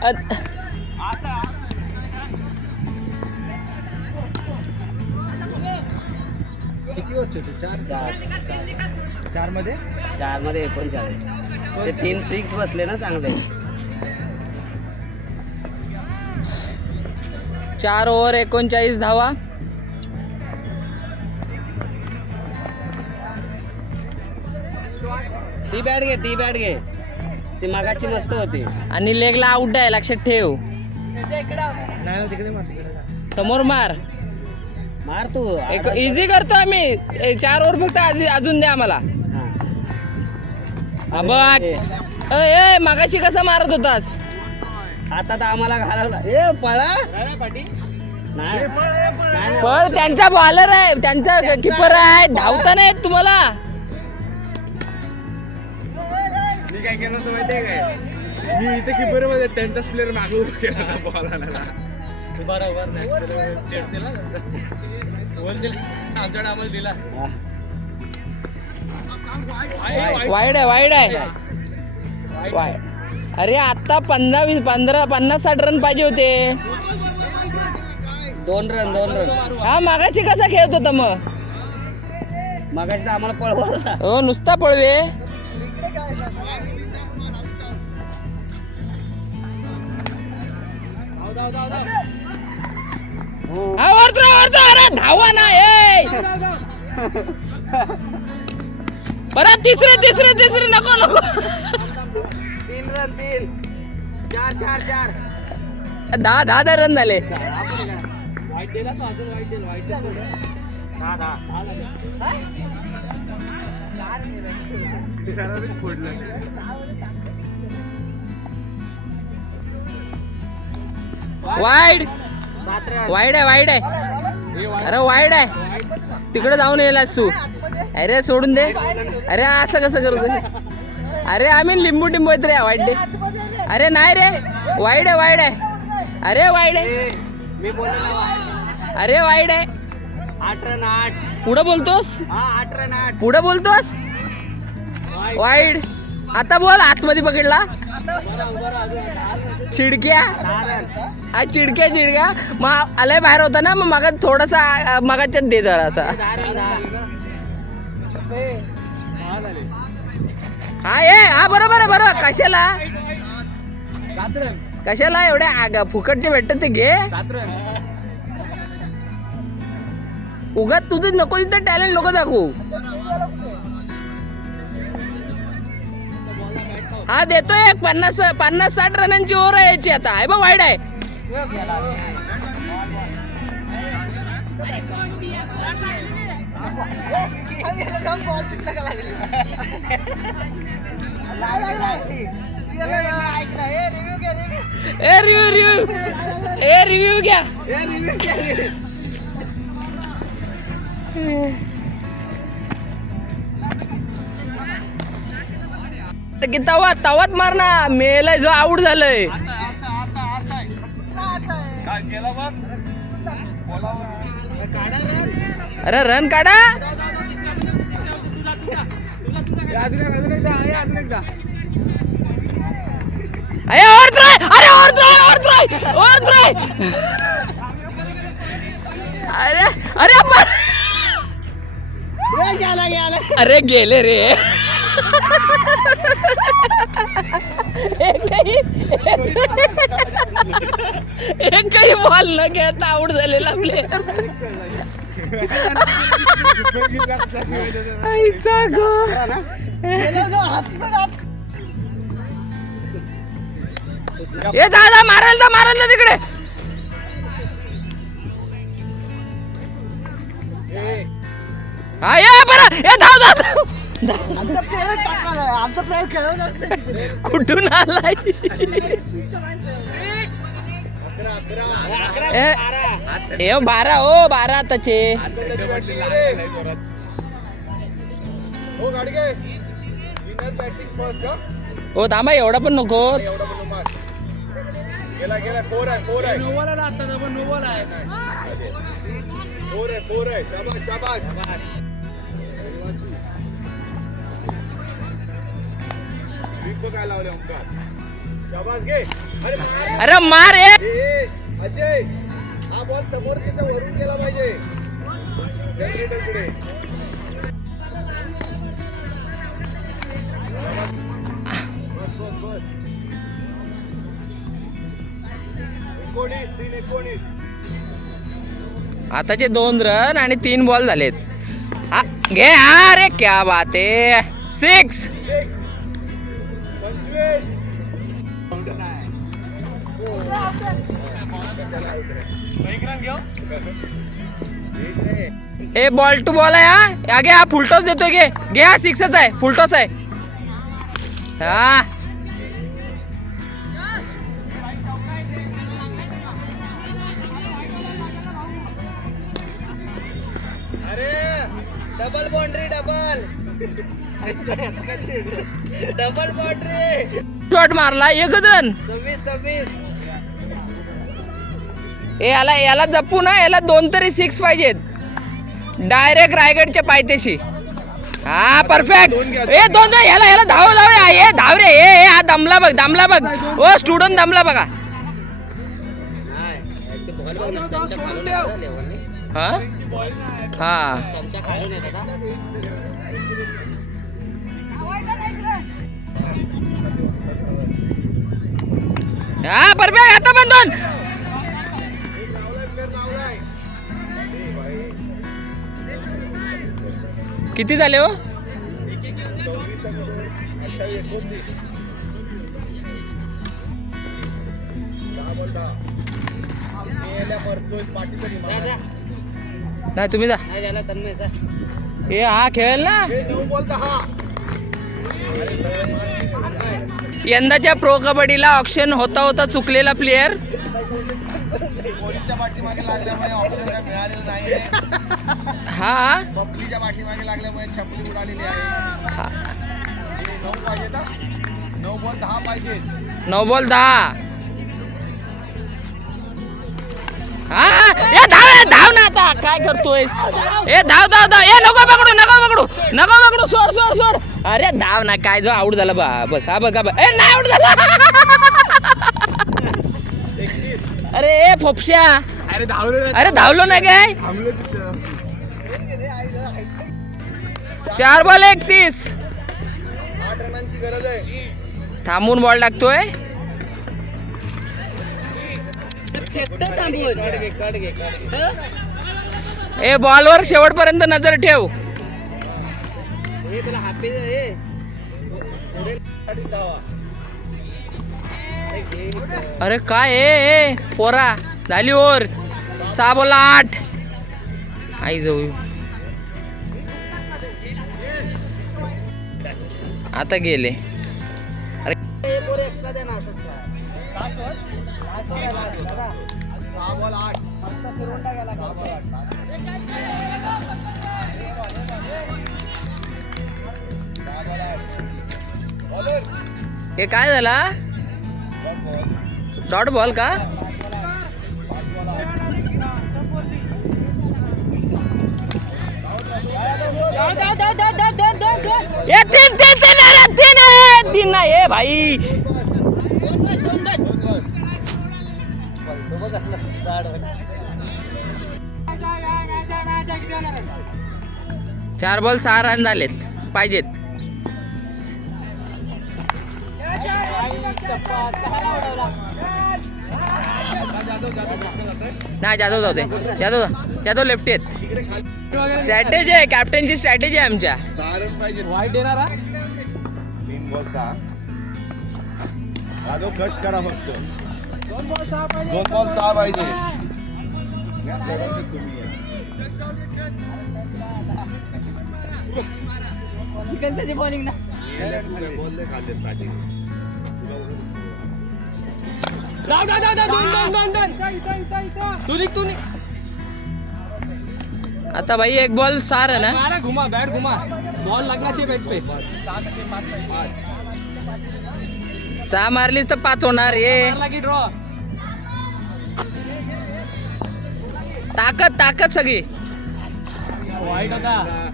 किती वर्ष होते? चार? चार चारमध्ये? चारमध्ये एकोणचाळीस. ते तीन सिक्स बसले ना चांगले. चार ओव्हर एकोणचाळीस धावा. ती बॅट घे ती बॅट घे. ती मगाची मस्त होती. आणि लेगला आउट आहे लक्षात ठेव. समोर मार. मार तू. एक इझी करतो आम्ही. चार ओव्हर फक्त आजी- अजून द्या आम्हाला. ए, मागाशी कसा मारत होतास? हातात आम्हाला घालवला ए पळा. नाही. नाही, नाही. पण त्यांचा बॉलर आहे. त्यांचा किपर आहे. धावता नाही येत तुम्हाला. मी काय केलं होतं माहितीये काय? मी इथे किपरमध्ये त्यांचाच प्लेअर मागे उभा केला होता बॉल आणायला. बरोबर नाही दिला. बॉल दिला. आमच्या डाबल दिला. हा. वाईड आहे. वाईड आहे अरे आता पंधरा वीस पंधरा पन्नास साठ रन पाहिजे होते. दोन रन दोन रन हा मागाशी कसा खेळत होता मग? मगाशी तर आम्हाला पळवत होता हो नुसता पळवे. वरतो वरतो अरे धावा ना ए! परत तिसरे तिसरे तिसरे नको नको. तीन रन तीन. चार चार चार. दहा दहा दहा रन झाले. वाईड. वाईड आहे वाईड आहे. अरे वाईड आहे. तिकडे जाऊन येलास तू. अरे सोडून दे. अरे असं कसं करतो अरे आम्ही लिंबू टिंबू आहेत रे वाईट दे अरे नाही रे. वाईड आहे वाईड आहे. अरे वाईड आहे. मी अरे वाईड आहे. आठ रन आठ. पुढं बोलतोस? हा आठ रन आठ. पुढं बोलतोस? वाईड. आता बोल आतमध्ये पकडला. चिडक्या? हा चिडक्या चिडक्या. मग आलाय बाहेर होता ना मग मागा थोडासा मगाच्यात दे जरा आता. हा ए हा बरोबर आहे बरोबर. कशाला? कशाला एवढ्या आग- फुकटचे भेटत ते घे. उगाच तुझं नको तिथं टॅलेंट लोक दाखवू. हा देतोय एक पन्नास पन्नास साठ रनांची ओव्हर आहे याची आता. आहे बघ वाईट आहे. ए रिव्ह्यू रिव्ह्यू ए रिव्ह्यू घ्या. की तवा तवात मार ना मेलाय जो आऊट झालंय अरे रन काढा हे अरे और ट्राय अरे और ट्राय और ट्राय और ट्राय अरे अरे अरे गेले रे एकही एकही बॉल न घेता आऊट झालेला प्लेअर आईचा गो. ए जा जा मारायला जा मारायला तिकडे. हा ये बरं. ए धाव धाव. आमचा प्लेअर कुठून आलाय? ए, बारा ओ बारा आताचे. हो गाडी घे विनर बॅटिंग फर्स्ट ओ थांबा एवढा पण नको. गेला गेला फोर आहे फोर आहे. नोवाला नोवाला आहे. फोर आहे फोर आहे. शाबास शाबास. काय लावले ओंकार? शाबास घे. अरे मार. अरे मार ए. अजय हा बॉल समोर तिथं वरून गेला पाहिजे? जनरेटर पुढे बस, बस, बस. एकोणीस तीन एकोणीस. आताचे दोन रन आणि तीन बॉल झालेत. आ, घे अरे क्या बात आहे सिक्स एक. ए बॉल टू बॉल आहे हा? या घे हा फुलटॉस देतोय घे घे हा सिक्सच आहे. फुलटॉस आहे. हा. अरे double boundary double double boundary shot मारला एक रन सव्वीस सव्वीस. ए याला याला जपू ना याला दोन तरी सिक्स पाहिजेत. डायरेक्ट रायगडच्या पायथ्याशी. हा परफेक्ट ए दोन याला याला धाव धाव या, ए धाव रे ए ए, हा दमला बघ दमला बघ. ओ स्टुडंट दमला बघा. हा? हा. हा परफेक्ट आता पण दोन. किती झाले हो? नाही तुम्ही जा. ए हा खेळ ना. यंदाच्या प्रो कबड्डीला ऑप्शन होता होता चुकलेला प्लेयर पोरीच्या पाठीमागे लागल्यामुळे ऑप्शन काय मिळालेलं नाहीये. हा? पपलीच्या पाठीमागे लागल्यामुळे छपली उडालेली आहे. नऊ पाहिजे ना? नऊ बॉल दहा पाहिजे. नऊ बॉल दहा. हा? ए धाव धाव ना आता. काय करतोयस? ए धाव धाव धाव. ए नको पकडू नको पकडू. नको पकडू. सोड सोड सोड. अरे धाव ना. काय जो आऊट झाला बा. बस हा बघ बघ. ए नाही आऊट झाला. अरे ए फोपश्या अरे धावले अरे धावलो ना काय? थांबले चार बॉल एकतीस. आठ रनांची गरज आहे. थांबून बॉल टाकतोय. ए बॉलवर शेवटपर्यंत नजर ठेव. हे तुला हापी अरे काय ए पोरा झाली ओर. सहा बोला आठ आई जाऊ. आता गेले. अरे. हे काय झाला? डॉट बॉल का ए तीन तीन तीन अरे तीन आहे तीन नाही ए भाई। चार बॉल सहा रन झालेत. पाहिजेत. नाही जाधव जाऊ दे. जाधव जाधव लेफ्ट आहेत स्ट्रॅटेजी आहे कॅप्टनची स्ट्रॅटेजी आहे आमच्या. वाईट येणार तीन बॉल सहा. जाधव कट करा फक्त. दोन बॉल सहा पाहिजे. दोन बॉल सहा पाहिजे सेवन्थ तुम्ही जाऊ जाऊ जाऊ जाऊ दोन दोन दोन दोन. तू निघ तू निघ. आता भाई एक बॉल रन आहे मारा घुमा बैट घुमा. बॉल लगना चाहिए बैट पे. सहा मारली तर पाच होणार ये. मारला की ड्रॉ ताकद ताकद सगळी. वाईट होता.